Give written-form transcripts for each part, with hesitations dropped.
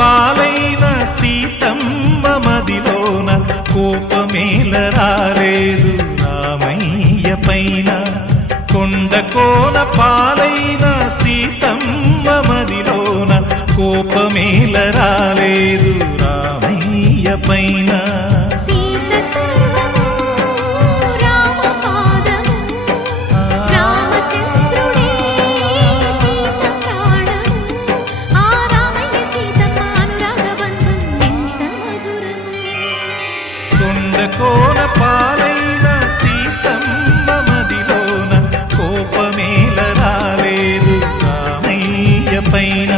పాలైన సీతమ్మ మదిలోన కోపమేల రాలేదు రామయ్య పైన. కొండ కోన పాలైన సీతమ్మ మదిలోన కోపమేల రాలేదు రామయ్య పైన. కోన పాలైన సీతమ్మ మదిలోన కోపమేల రాలేదు రామయ్య పైన.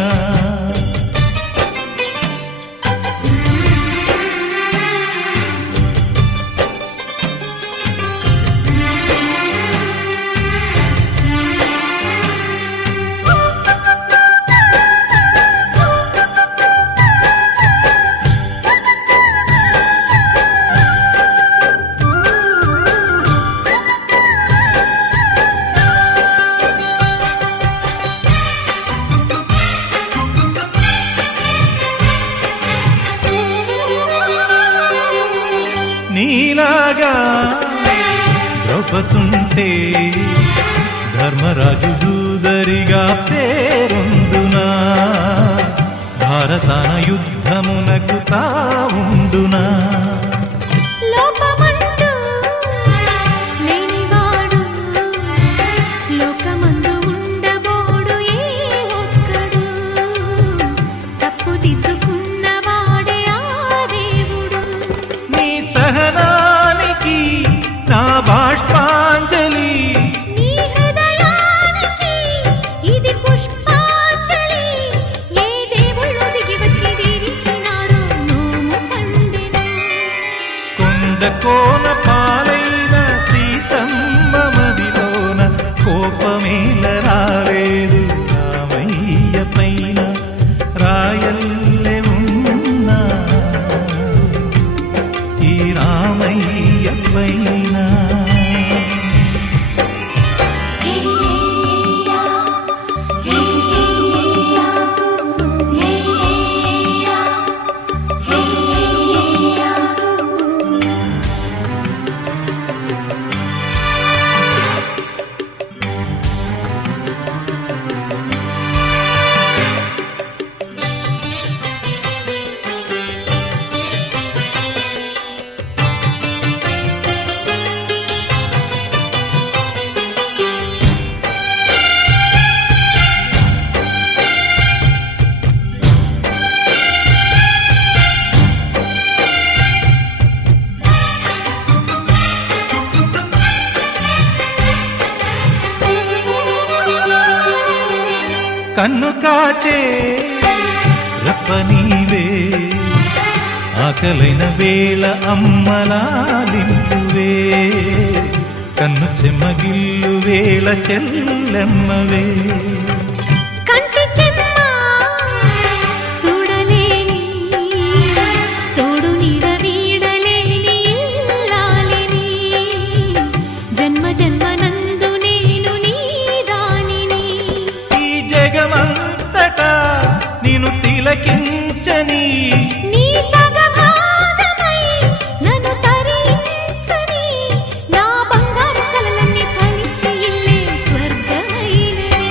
నీలాగా ద్రౌపదుంటే ధర్మరాజు జూదరిగా పేరొందునా, భారతాన యుద్ధమునకు తావుండునా. నా బాష్పాంజలి నీ హృదయానికి ఇది పుష్పాంజలి. ఏ దేవుళ్ళు దిగి వచ్చి దీవించినారో నోము పండెను. కొండ కోన పాలైన సీతమ్మ మదిలోన కోపమేల రాలేదు రామయ్య పైన. రాయల్లె ఉన్నా ఈ రామయ్య పైన. కన్ను కాచే రప్పనీవే ఆకలైన వేళ అమ్మలాలింపువే. కన్ను చెమ్మగిల్లు వేళ చెల్లెమ్మవే. కంటి చెమ్మ చూడలేని తోడు నీడ వీడలేని ఇల్లాలిని. జన్మ జన్మనందు నేను నీ దానిని. ఈ జగమంతటా నిన్ను తిలకించని నీ సగభాగమై నన్ను తరించని. నా బంగారు కలలన్నీ ఫలించి ఇల్లే స్వర్గమైనది.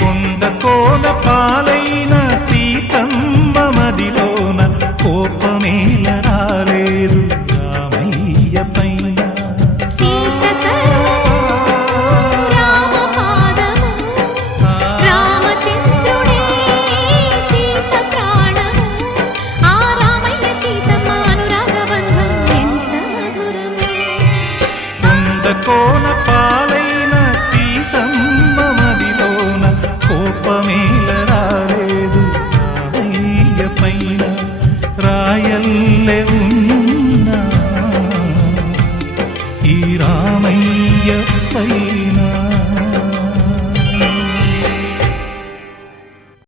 కొండ కోన పాలైన సీతమ్మ మదిలోన కోపమేల రాలేదు రామయ్య పైన. సీత సర్వము రామ పాదము. రామచంద్రుడే సీత ప్రాణము. ఆ రామయ్య సీతమ్మ అనురాగ బంధం ఎంత మధురము. కొండ కోన పాలైన సీతమ్మ మదిలోన కోపమేల రాలేదు రామయ్య పైన. రాయల్లె ఉన్నా ఈ రామయ్య పైన.